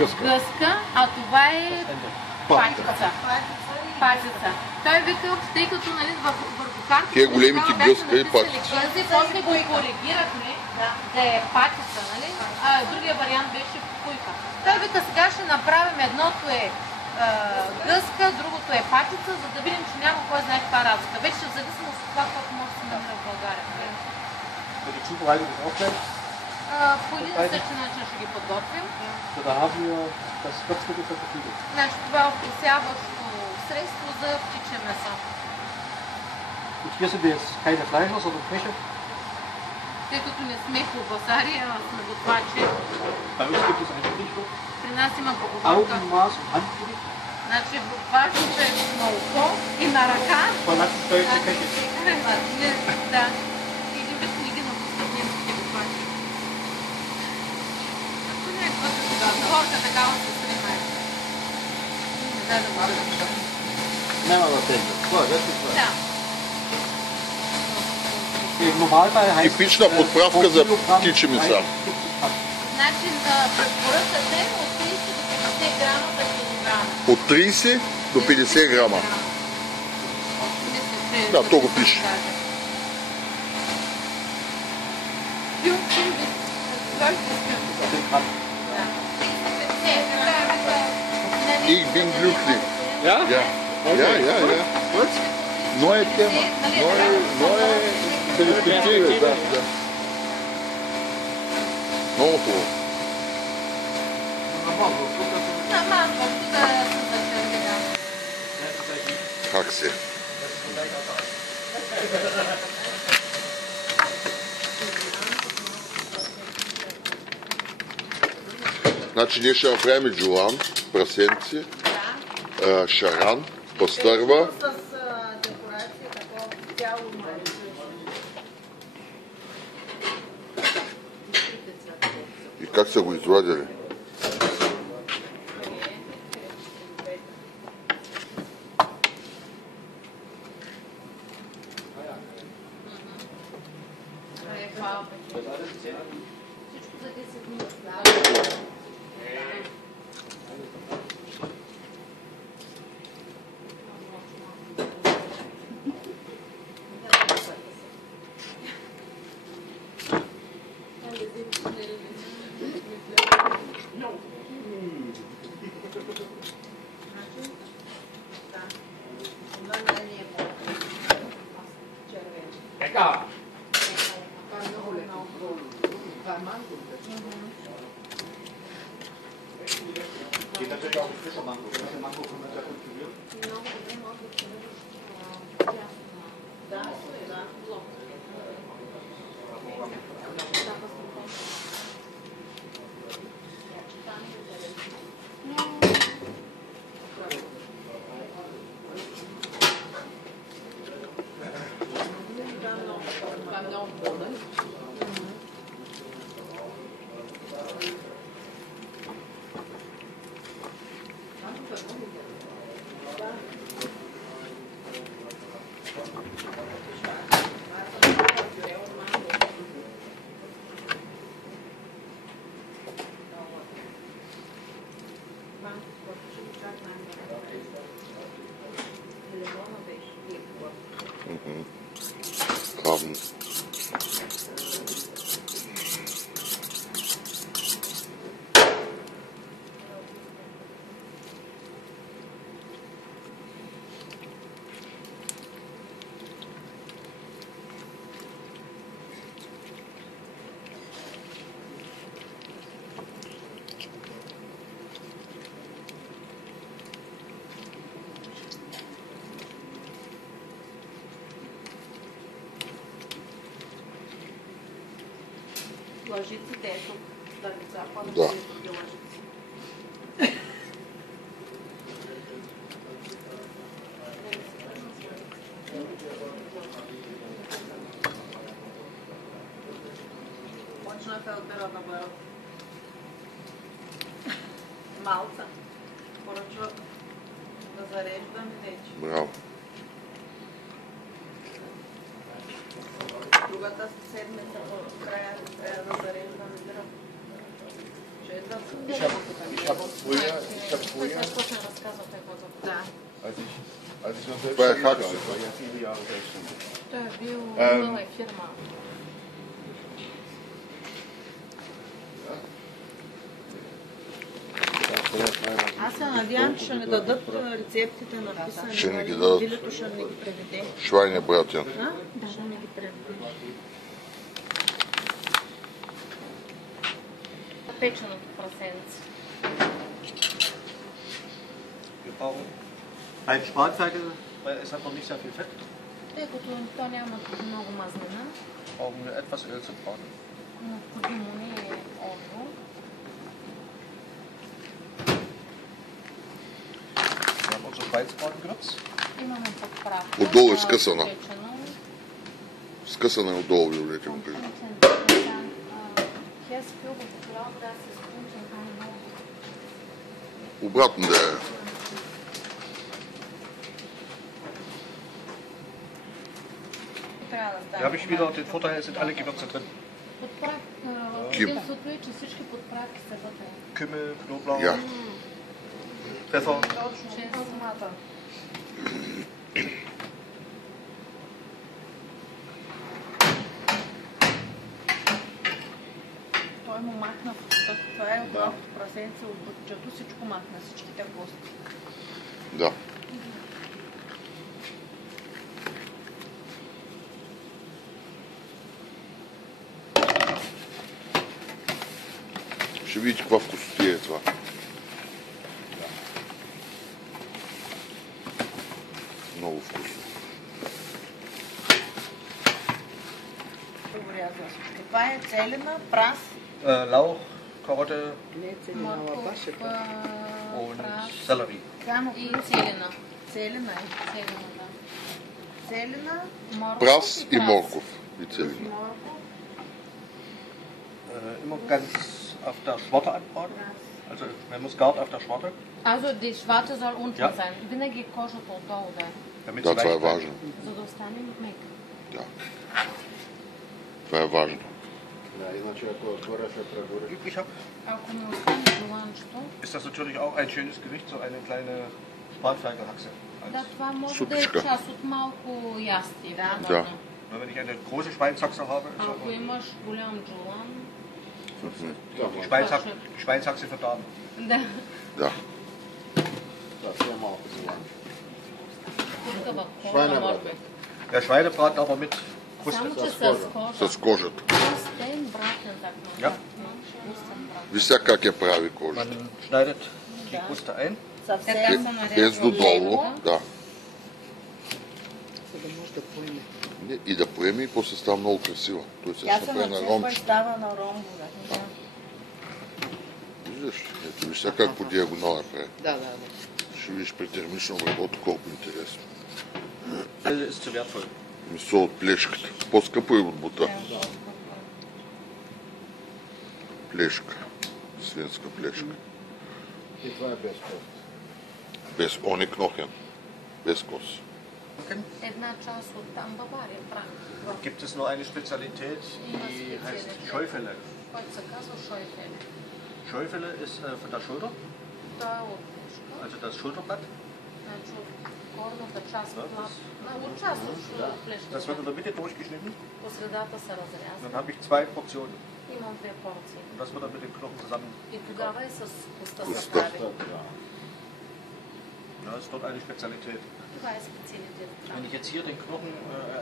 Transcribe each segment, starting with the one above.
гъска, а това е патица. Той вика, тъй като нали, върху картата... Тия големите гъска и патица. После го коригирахме да е патица, нали? А другия вариант беше пуйка. Той вика, сега ще направим едното е гъска, другото е патица, за да видим, че няма кой знае каква разлика. Вече в зависимост от това, което може да се намира в България. По един и същи начин ще ги подготвим. Значи това е обкусяващо средство за птиче месо. Тъй като не сме колбасари, а сме готвачи. При нас има поговорка. Значи важното е на око и на ръка. Да. Един вид не ги напускат немските готвачи. Ако не е поговорка такава се срима. Не дай да бъде. Няма да тежа. Да. Типична подправка за птичи меса. Значи препоръката е от 30 до 50 грама за килограм. От 30 до 50 грама. Да, то го пише. Ich bin glücklich. Ja? Ja. Ja. Neue Thema. Neue Perspektive. Да. Много хубаво. Как се? Значи ние ще направим джулан, прасенци, шаран, пастърва. И как са го изладили? Haben. Лъжиците е тук, да ви западат Да. лъжици. Почнаха отбира да бъдат малца. Поръчват да зареждаме вече. Браво. Другата седмица в края трябва да зареждаме дръв. Ще е да Той сега почна да разказва какво за това. Als ich noch Това е selbstständig war, Haxe. ich war ja viele Jahre selbstständig. Той е бил имала фирма. Аз се надявам, че ще ни дадат рецептите написани. Ще ни ги дадат. Дилето ще ни ги преведе. Швайне братен. Да, ще ни ги преведе. Печеното прасенце. Wir brauchen einen Spanferkel, weil es hat noch nicht sehr viel Fett. Тъй като то няма много мазнина, Brauchen wir etwas Öl zum Braten. необходимо ни е олио. Wir haben unser Schweinsbratengewürz. Имаме подправка. Отдолу е скъсана. Печено. Скъсана е отдолу, Виолете му кажи. Обратно да е. Hier habe ich wieder den Vorteil, es sind alle Gewürze drin. Единството е, че всички подправки са вътре. Kümmel, Knoblauch, Я. Pfeffer. Той му махна, това е от малкото прасенце, от бутчето, всичко махна, всичките кости. Да. Ще видите каква вкусотия е това. Много вкусно. Порязва всичко. Това е целена, прас. Lauch, Karotte Морков, und праш Sellerie. Само и целина. целена е. Целина, да. Целена, Морков Прас и прас. морков. И целина. морков, Immer ganz auf der Schwarte anbraten. Also man muss gart auf der Schwarte, Also die Schwarte soll unten Ja. sein. Винаги кожата отдолу да е, damit Да, sie това е weich bleibt. важно. за да остане мек. Да. Това е важно. Да, иначе ако отгоре се прегориш. Übrig habe, Ако не остане желанчето, ist das natürlich auch ein schönes Gericht, so eine kleine Spanferkelhaxe. да, това може Супичка. да е част от малко ястие. Да. примерно. Да. Wenn ich eine große Schweinshaxe habe, ist Ако aber имаш голям джулан, die Schweinshaxe für Damen. да, Да. Да, все малко зелено. хубава Швайна кола, братен. Der Schweinebraten aber mit Kruste. само че С с кожа. кожа. С кожата. Пустен братен, так Ja. Пустен братен. Виж сега как я прави кожата. Man schneidet die Kruste ein. съвсем, Така за се нарязва Без додолу. лево. Да. да може да поеме. Не, и да поеме и после става много красива. Той се Тя ще се направи на начесва и ромче. става на ромбове. Да. Виждаш ли? Ето виж сега как по диагонала прави. Да, да. Ще видиш при термична обработка колко интересно. Fell ist zu wertvoll. Месо от плешката. По-скъпо и от бута. Плешка. Свинска плешка. И това е без кост. Без оне кнохен. Без кос. Една част от там Бавария прави. Gibt es nur eine Spezialität, die heißt Scheufele. Който се казва шойфеле. Scheufele ist von der Schulter, Това е от пушка. also das Schulterblatt. Значи от горната част Да, от лап. От част от плешката. Das wird in der Mitte durchgeschnitten. По средата се Dann разрязва. habe ich 2 Portionen. Имам 2 порции. Und das wird dann mit dem Knochen zusammen. И тогава е с коста се Коста. прави. Да. Ja, das ist dort eine Spezialität. Това е специалитет. Wenn ich jetzt hier den Knochen,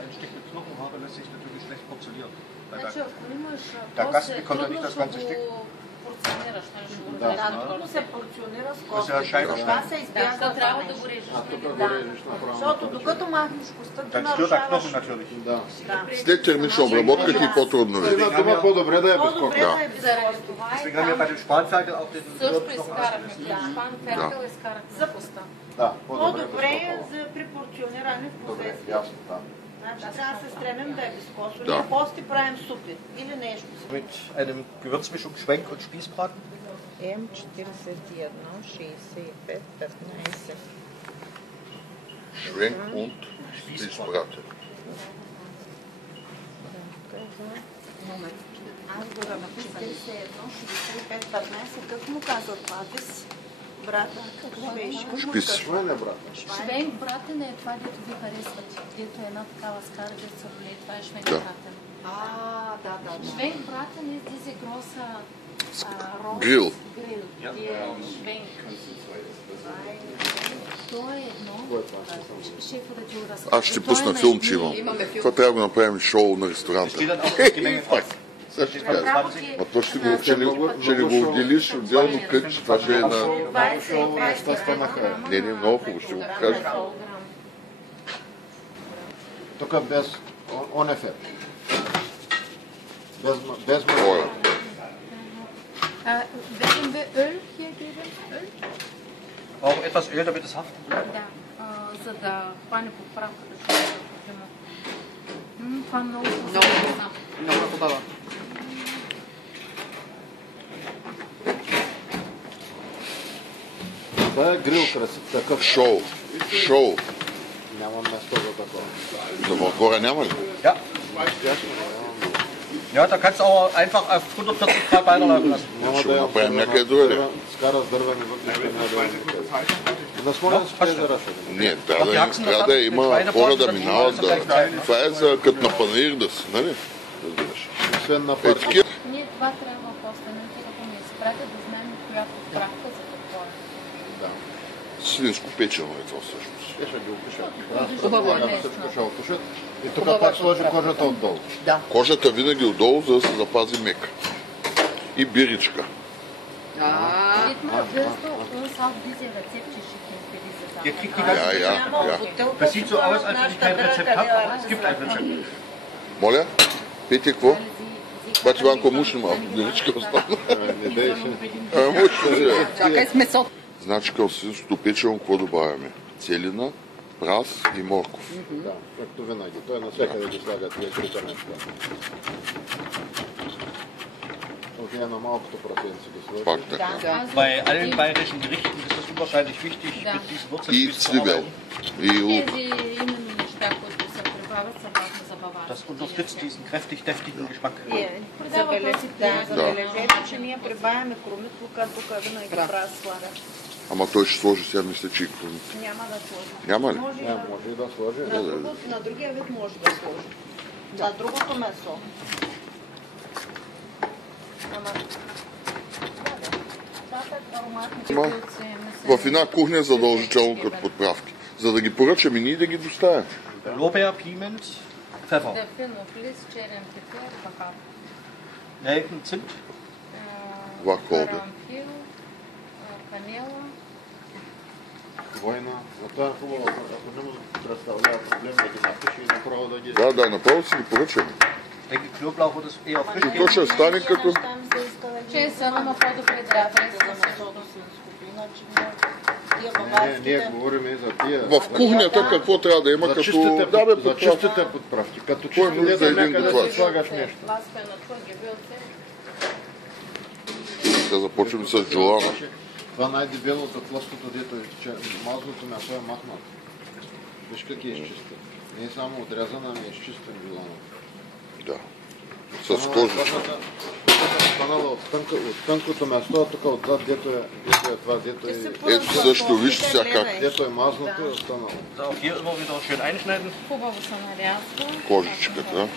ein Stück mit Knochen habe, lässt sich natürlich schlecht portionieren. Weil Значи da, ако имаш Да, кост, газ е ми конта трудно нищо ще с го порционираш. Нали, ще го Да. разрежеш Да, трудно се долу. порционира с Das ist ja костите. Scheibe. Това се Да, избягва то трябва това да го нещо. режеш. А тук нали? го Да. режеш направо. Защото докато махнеш коста, ти Dann stört der нарушаваш. Knochen natürlich. Да. Да. След термична обработка ти е по-трудно Има видиш. дума по-добре да е без кост. По-добре да е без Заради кост. това е Deswegen haben wir bei там. dem Spanferkel auch den Също Knochen изкарахме ausgelöst. шпан, феркел, изкарахме коста. Да, по-добре По-добре без е кост. за при порциониране в Добре, последствие. ясно, да. Значи трябва да се стремим да е без кост. Да. Ние после правим супи или нещо. Mit einem Gewürzmischung Schwenk und Spießbraten. М41, 65, 15. Швенк und Спицбратен. Аз го написах 41, 65, 15. Как му казва това? Вис? Брата, какво беше? Шпис. Швен е, брат. Швейн братен е това, дето ви харесват. Дето е една такава скара, дето са боле. Това е швейн Да. братен. Да. Швейн братен е diese große Grill. Grill. Die Schwenk. То е едно. Шефа да ти го разкаже. Аз ще пусна филм, че имам. Това трябва да го направим шоу на ресторанта. Steht dann auch die Menge voll. Сега ще кажа. Право ти е. А то ще ли го отделиш отделно клип, че това ще е на... 20 станаха. Не, много хубаво, ще го кажа. Тук без... Он е фет. Без Ойл. Werden wir Öl hier geben? Öl? Auch etwas Öl, damit es haften bleibt. Да. За да хване поправката, ще е необходимо. Това много вкусно. Много е хубава. Това е грил красив, такъв. Шоу. Шоу. Няма место за такова. Но отгоре няма ли? Ja. Ja, da kannst du auch einfach auf 140 Grad weiterlaufen lassen. Няма Ще да го я направим някъде другаде. скара с дървени въглища, няма да я на Смоленските езера ще да. Не, трябва да има хора да минават. Това е за като на панаир да си, нали? Разбираш. Освен на Е, парк. такива. Ние това трябва после, като ми изпратят да знаем коя поправка за какво е. Да. Свинско печено е това всъщност. Те ще ги опишат. Хубаво е. Всичко ще опишат. И тук пак сложи кожата отдолу. Кожата винаги отдолу, за да се запази мека. И биричка. Dietmar, wirst du uns auch diese Rezepte schicken für diese Ihr Sachen? kriegt die ganze Ja. Das sieht so aus, als wenn ich kein Rezept habe, aber es gibt ein Rezept. Моля? Пейте какво? Weil sie Бачи Ванко мушна малко, биричка остана. Не дейше. Мушна се. Чакай с месото. Значи към свинското печено какво добавяме? Целина, прас и морков. Да, както винаги. Той навсякъде ги слага тия трите неща. Окей, на малкото прасенце ги сложи. Пак така. Also, Bei allen bayerischen Gerichten ist es unwahrscheinlich wichtig, mit diesen И Wurzeln zu цвивел. arbeiten. И лук. тези именно неща, които се прибавят, са важни за баварски. Das unterstützt diesen kräftig deftigen Geschmack. Забележете, че ние прибавяме кромитлука, тук винаги правя слага. Ама той ще сложи сега, мисля, че и кромит. Няма да сложи. Няма ли? Не, може и да сложи. На другия вид може да сложи. На другото месо. Ма, в една кухня задължително като подправки. За да ги поръчаме ние да ги доставим. Lorbeer, Piment, Pfeffer, Der Pfeffer, черен пепер, бахар. Nelken, Zimt. Вахолде. Карамфил, канела. Война. Зато е хубаво, ако не му представлява проблем да ги напише и направо да ги... Да, направо си ги поръчаме. Denke, Knoblauch wird es eher frisch И geben. то ще стане като... Че е само по-добре да Не, ние говорим и за тия... В кухнята какво трябва да има За като... чистите, Да, бе, за подправки. чистите подправки. Като Кой е чисти нужда леда, един някъде готвач? си слагаш нещо. Ласка на това гебелце. Сега започваме с джолана. Това най-дебелото тлъстото, дето е, че мазното месо е махнато. Виж как е изчистен. Не е само отрязана, ами е изчистен билана. Да. С кожа. Останала от тънкото месо, тук отзад, дето е това, дето е... Ето също, вижте сега как. Дето е мазното е останало. So, auch hier immer wieder schön einschneiden. Хубаво се нарязва. Кожичката.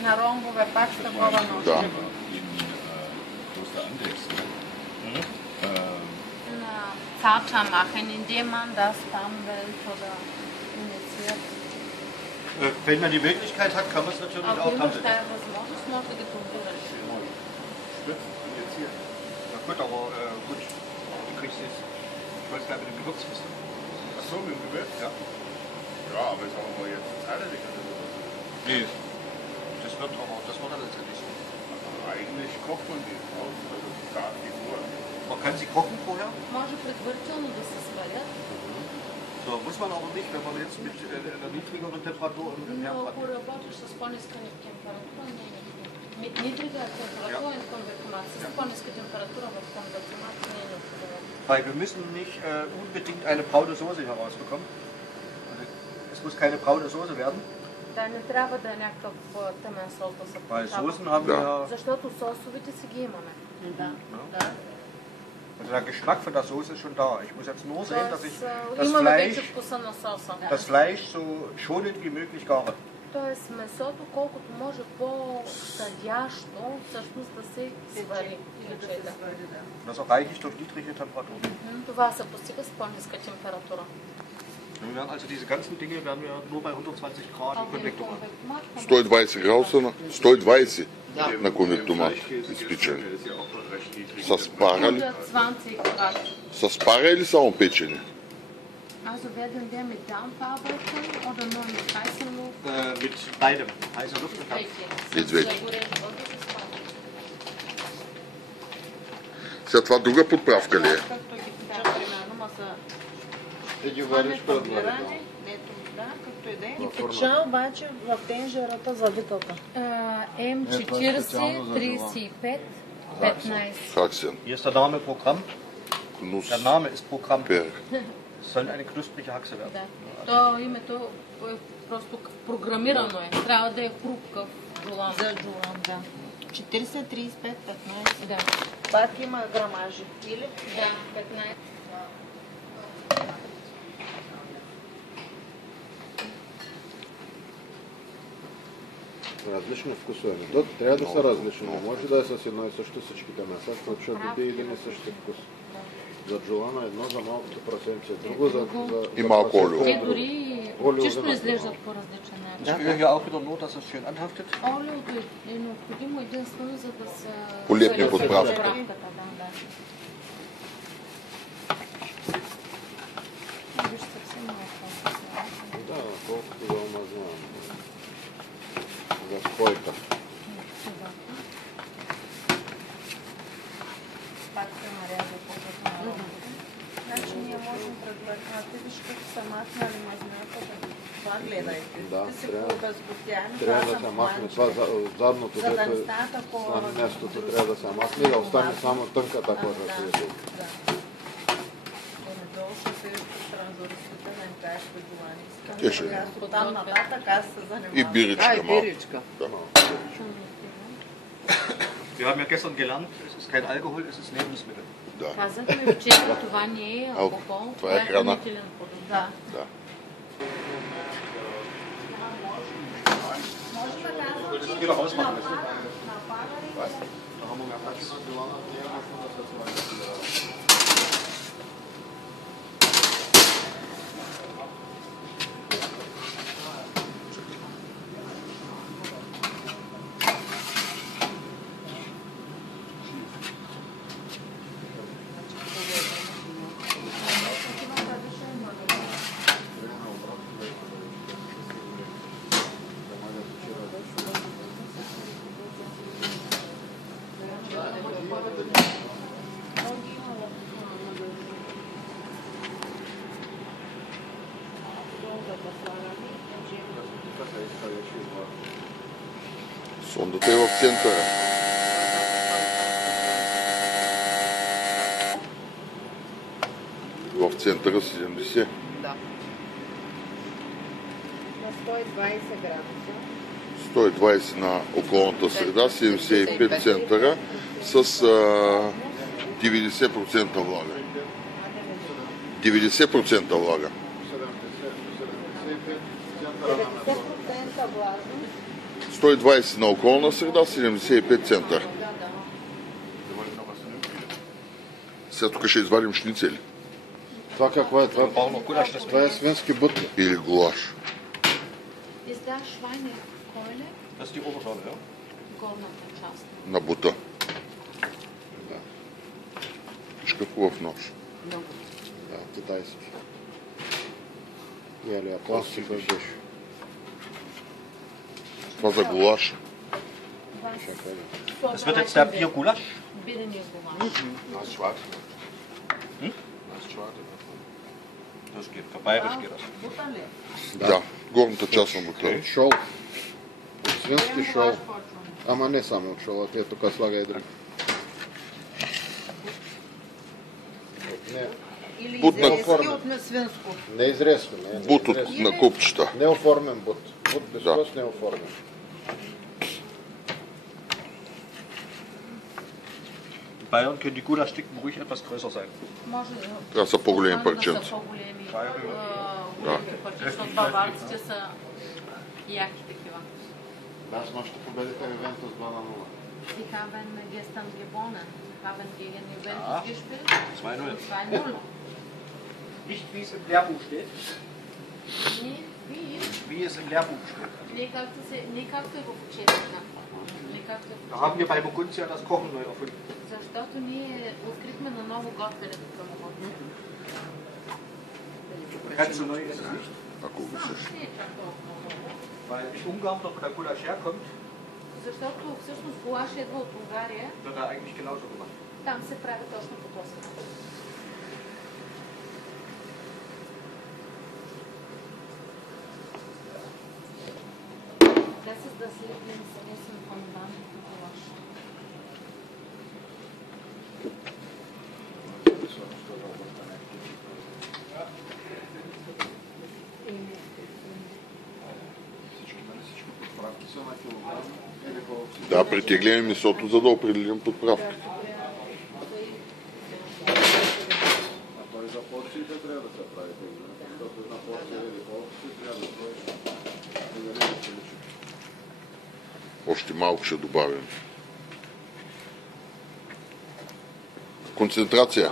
На ромбове пак с такова нож. Да. Zarter machen, indem man das Stammwelt oder initiiert. Wenn man die Möglichkeit hat, kann man es natürlich Ако auch имаш haben. тая възможност, може да ги тумбираш. Na gut, aber gut, du kriegst jetzt, ich wollte gerade mit dem Gewürz wissen. Ach so, mit dem Gewürz? Ja. Ja, aber ich sage mal jetzt alle nicht. Nee. Das wird er letztendlich so. Eigentlich kocht man die aus, also Tag wie vor. Man kann sie kochen vorher. Може предварително да се свалят, So, muss man aber nicht, wenn man jetzt mit einer niedrigeren Temperatur im но Herd ако hat. работиш с по-ниска температура, не е необходимо. Ниedriger температура in Konvektomat, с по-ниска температура в Konvektomat не е необходимо. Weil wir müssen nicht unbedingt eine braune Soße herausbekommen. Also, es Es muss keine braune Soße werden. Да, не трябва да е някакъв тъмен сос да се Weil получава. Soßen haben wir ja, Защото сосовите си ги имаме. Да. also der Geschmack von der Soße ist schon da. Ich muss jetzt nur sehen, dass ich Тоест, имаме вече вкуса на соса. das Fleisch so schonend wie möglich gare. Тоест, месото колкото може по-съдящо всъщност да се свари. Das erreiche ich durch niedrige Temperatur. Това се постига с по-ниска температура. Wir werden also diese ganzen Dinge werden wir nur bei 120 Grad im Konvektomat. 120 градуса на 120 на конвектомат изпичане. С пара ли? 120 Grad. С пара или само печене? Also werden wir mit Darm verarbeiten oder nur mit heißer Luft? Mit beidem, heißer Luft und Dampf. И двете. Сега това друга подправка ли е? Както ги печат, примерно, ма са Ти ги вариш предварително. формирани, ето, да, както и да е. И печа обаче в тенжерата за витълка. М40, 35, 15. Хаксен. Hier ist der Name Programm. Кнус. Der Name ist Programm. Перк. Es soll eine knusprige Haxe werden. Да. То името е просто програмирано е. Трябва да е хрупкав джулан. За джулан, да. 40, 35, 15. Да. Пак има грамажи. Или? Да, 15. Различни вкусове. То трябва да са различни. Не може да е с едно и също всичките меса, защото ще добие един и същи вкус. За джулана едно, за малкото прасенце друго, за И малко олио. Те дори често изглеждат по различен Ich начин. spüre hier auch wieder nur, dass es schön anhaftet. Олиото е необходимо единствено, за да се... Полепне подправката. Да. Виж съвсем малко. Да, колкото да омазнавам. За спойка. Пак се наряза по-като. Значи ние можем предварително. Ти виж като са махнали мазнята. Това гледайте. Да, Ти си трябва. по-обезготяеми. Трябва да се махне това задното, За да дето не е става на мястото, трябва да се махне и да остане само тънката кожа. Да. Долу ще се транзористите да им кажеш по джулани. Те ще. Оттам нататък аз се занимавам. И биричка малко. Wir haben ja gestern gelernt, es ist kein Alkohol, es ist Lebensmittel. Да. Казахме вчера, това не е алкохол, Това е храна. хранителен продукт. Да. Да. Das ist wieder rausmachen. Da haben wir mehr Platz. Сондата е в центъра. В центъра 70. Да. На 120 градуса. 120 на околната среда, 75 центъра с 90% влага. 90% влага. 90% влажност. 120 на околна среда, 75 центъра. Сега тук ще извадим шницели. Това какво е? Това е свински бутли. Или гулаш. Ist da Schweinekeule? Das ist die Oberschale, ja? Горната част. На бута. Виж хубав нож. Много. Да, китайски. Или японски беше. Това за гулаш. Das wird jetzt der Biergulasch. Бирения гулаш. Das geht, für bayerisch geht das. Бута ли? Да, горната част на бута. Шол. От свински шол. Ама не само от шола, тия тук слага и друг. Не, Или Бут на- изрезки от свинско. Не изрезко, не. Бут от на купчета. Неоформен бут. Бут без Да. кост неоформен. In Bayern können die Gulaschdicken ruhig etwas größer sein. Може Трябва да са по-големи да са парченца. по-големи Да. големи парче, защото баварците са яки такива. Да, с нощта победиха Ювентус 2-0. Sie haben gestern gewonnen. Sie haben gegen Juventus Ja. gespielt. 2:0. 2:0. Nicht wie es im Lehrbuch steht. Wie es im Lehrbuch steht. Не както е в учебника. Не както е в Da haben wir учебника. bei Burgund ja das Kochen neu erfunden. Защото ние открихме на ново готвенето към Богот. Ganz so neu ist es nicht. Ако го също. Не е чак толкова много. Weil in Ungarn doch der Gulasch herkommt, Защото всъщност гулаш идва от Унгария. wird er eigentlich genauso gemacht. Там се прави точно по този начин. Das ist das Lieblingsessen von Bandgulasch. Да, притегляме месото, за да определим подправки. А той за порциите трябва да се прави това, защото една порция или порция трябва да сложиш. Да не се личи. Още малко ще добавим. Концентрация.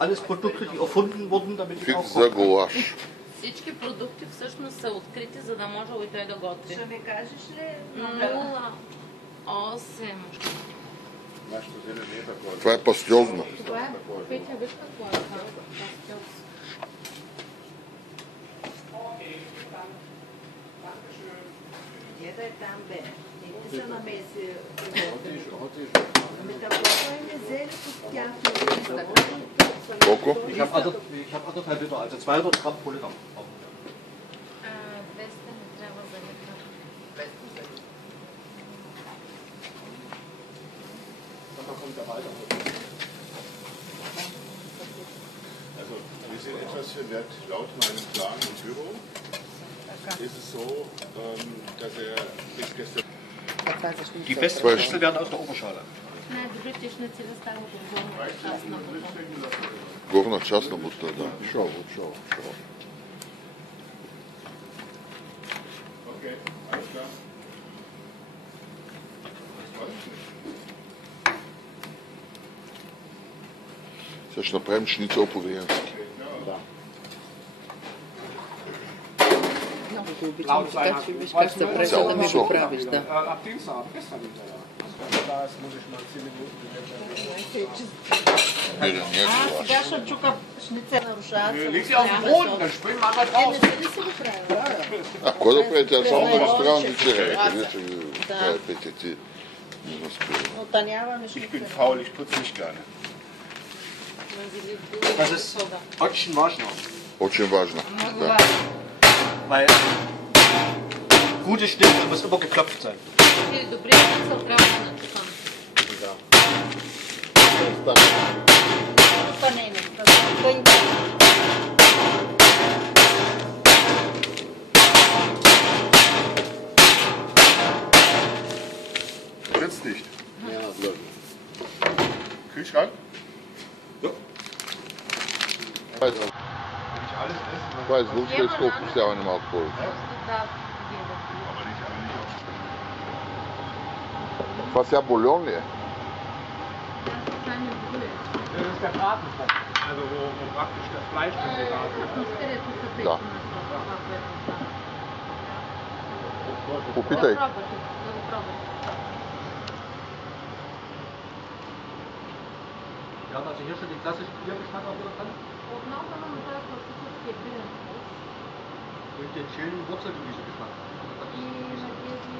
Alles Produkte, die erfunden wurden, damit ich Фикс auch за kochen. гулаш. Всички продукти всъщност са открити, за да може и той да готви. Ще ми кажеш ли? 0,8. Нашето зеле не е такова. Това е пастьозно. Това е, Петя, виж какво е това? Пастьоз. Гледай там, бе. Не ти се намеси. Хотиш. Ами такова е не зеле с тяхно. Колко? Ich habe anderthalb Liter, also 200 Gramm pro Liter. 200 не трябва за литър. Dann kommt der Walter. Also, wir sind etwas verwirrt. Laut meinem Plan im Büro ist es so, dass er bis gestern. Die besten Schnitzel werden aus der Oberschale. Най-добри тишници да стават от горната част на бутона. Горна част на бута, да. Шоу. Okay, alles klar. Das weiß ich nicht. Сега ще направим шницел по-виенски. Да. Много го обичам, така че виж как се преса да ми го правиш, да. Ab Dienstag, gestern wieder, ja. Das muss ich mal 10 Minuten Пирене, гулаш. Сега ще чука шнице нарушават. Liegt sie auf dem Boden, dann springen wir einmal drauf. Не си ли си го правил? А кой да прави? Тя само на ресторант вечеря. Вече това е Петя, ти не го спира. Отаняваме Ich bin шнице. faul, ich putze nicht gerne. Das ist очень важно, Очень важно. Да. weil gute Schnitzel muss immer geklopft sein. Добрият шницел трябва да е начукан. Това не е не. Blitzdicht. Не е надлъжно. Kühlschrank? Това е звук, ще иска опустяване малко повече. Да, гледа. Това сега бульон ли е? Това не е Das ist der Bratenstand, also wo praktisch das Fleisch drin gebraten wird. Всъщност където са печени Да. това, което става. Попитай. Да го пробвате. Wir haben also hier schon den klassischen Biergeschmack auch wieder dran. Отново имаме това класическия бирен вкус Und den schönen Wurzelgemüsegeschmack. и на тези